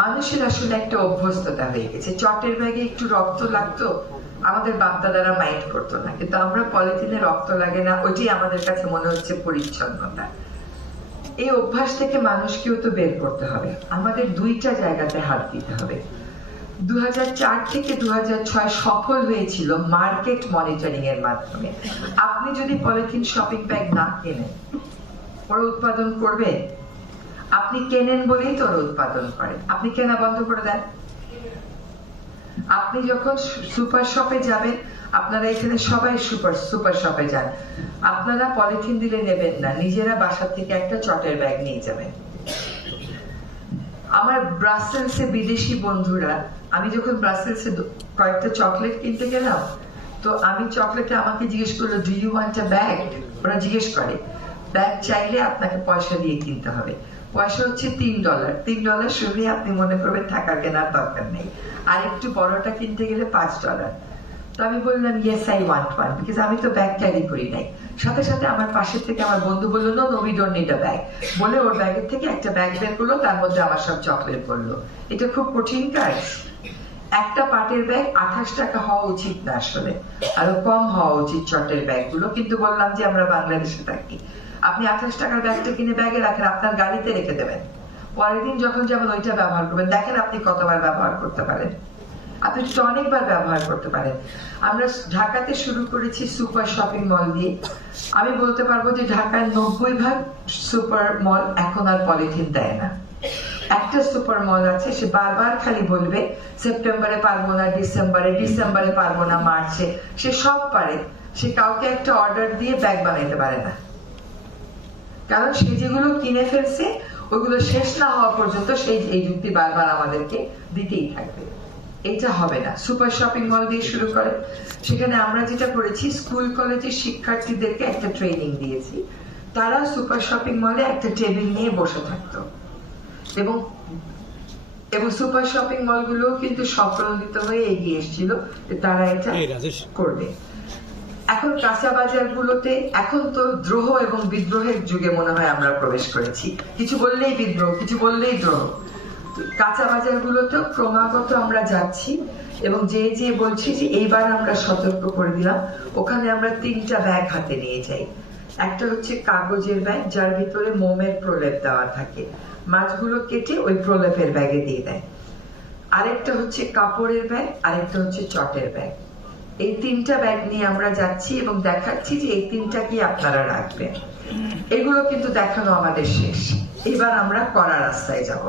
মানুষের আসলে একটা অভ্যস্ততা হয়ে গেছে। চটের ব্যাগে একটু রক্ত লাগতো, আমাদের বাপ-দাদারা মাইন্ড করতো না, কিন্তু আমরা পলিথিনে রক্ত লাগে না, ওইটাই আমাদের কাছে মনে হচ্ছে পরিচ্ছন্নতা। এই অভ্যাস থেকে মানুষকেও তো বের করতে হবে। আমাদের দুইটা জায়গাতে হাত দিতে হবে। 2004 থেকে 2006 সফল হয়েছিল মার্কেট মনিটরিং এর মাধ্যমে। আপনি যদি পলিথিন শপিং ব্যাগ না কেনেন, ওরা উৎপাদন করবে? আপনি কেনেন বলেই তো ওরা উৎপাদন করে। আপনি কেনা বন্ধ করে দেন। আপনি যখন সুপার শপে যাবেন, আপনারা এখানে সবাই সুপার শপে যান, আপনারা পলিথিন দিলে নেবেন না, নিজেরা বাসা থেকে একটা চটের ব্যাগ নিয়ে যাবেন। আমার ব্রাসেলসে বিদেশি বন্ধুরা, আমি যখন ব্রাসেলসে কয়েকটা চকলেট কিনতে গেলাম, তো আমি চকলেটে আমাকে জিজ্ঞেস করলো, do you want a bag? ওরা জিজ্ঞেস করে, ব্যাগ চাইলে আপনাকে পয়সা দিয়ে কিনতে হবে। পয়সা হচ্ছে $3। $3 শুনে আপনি মনে করবেন থাকার কেনার দরকার নেই। আর একটু বড়টা কিনতে গেলে $5। তো আমি বললাম, yes I want one, because আমি তো ব্যাগ ক্যারি করি নাই। সাথে সাথে আমার পাশের থেকে আমার বন্ধু বললো, no we don't need a bag, বলে ওর ব্যাগের থেকে একটা ব্যাগ বের করলো, তার মধ্যে আমার সব চকলেট পড়লো। এটা খুব কঠিন কাজ। একটা পাটের ব্যাগ 28 টাকা হওয়া উচিত না, আসলে আরো কম হওয়া উচিত চটের ব্যাগগুলো, কিন্তু বললাম যে আমরা বাংলাদেশে থাকি, আপনি 28 টাকার ব্যাগটা কিনে ব্যাগে রাখেন, আপনার গাড়িতে রেখে দেবেন, পরের দিন যখন যাবেন ওইটা ব্যবহার করবেন, দেখেন আপনি কতবার ব্যবহার করতে পারেন। আপনি তো অনেকবার ব্যবহার করতে পারেন। আমরা ঢাকাতে শুরু করেছি সুপার শপিং মল দিয়ে। আমি বলতে পারবো যে ঢাকার 90% সুপার মল এখন আর পলিথিন দেয় না। একটা সুপার মল আছে, সে বারবার খালি বলবে সেপ্টেম্বরে পারবো না, ডিসেম্বরে পারবো না, মার্চে। সে সব পারে, সে কাউকে একটা অর্ডার দিয়ে ব্যাগ বানাইতে পারে না, কারণ সে যেগুলো কিনে ফেলছে ওইগুলো শেষ না হওয়া পর্যন্ত সেই এই যুক্তি বারবার আমাদেরকে দিতেই থাকবে। এটা হবে না। সুপার শপিং মল দিয়ে শুরু করে, সেখানে আমরা যেটা করেছি, স্কুল কলেজের শিক্ষার্থীদেরকে একটা ট্রেনিং দিয়েছি। তারা সুপার শপিং মলে একটা টেবিল নিয়ে বসে থাকতো, এবং সুপার শপিং মলগুলো কিন্তু সফলদিত হয়ে এগিয়ে এসেছিল যে তারা এটা করবে। এখন কাঁচা বাজারগুলোতে, এখন তো দ্রোহ এবং বিদ্রোহের যুগে মনে হয় আমরা প্রবেশ করেছি। কিছু বললেই বিদ্রোহ, কিছু বললেই দ্রোহ। কাঁচা বাজারগুলোতেও ক্রমাগত আমরা যাচ্ছি, এবং যে বলছি যে এইবার আমরা সতর্ক করে দিলাম, ওখানে আমরা 3টা ব্যাগ হাতে নিয়ে যাই। একটা হচ্ছে কাগজের ব্যাগ, যার ভিতরে মোমের প্রলেপ দেওয়া থাকে, মাছগুলো কেটে ওই প্রলেপের ব্যাগে দিয়ে দেয়। আরেকটা হচ্ছে কাপড়ের ব্যাগ, আরেকটা হচ্ছে চটের ব্যাগ। এই 3টা ব্যাগ নিয়ে আমরা যাচ্ছি এবং দেখাচ্ছি যে এই 3টা কি আপনারা রাখবেন। এগুলো কিন্তু দেখানো আমাদের শেষ, এবার আমরা কড়া রাস্তায় যাব।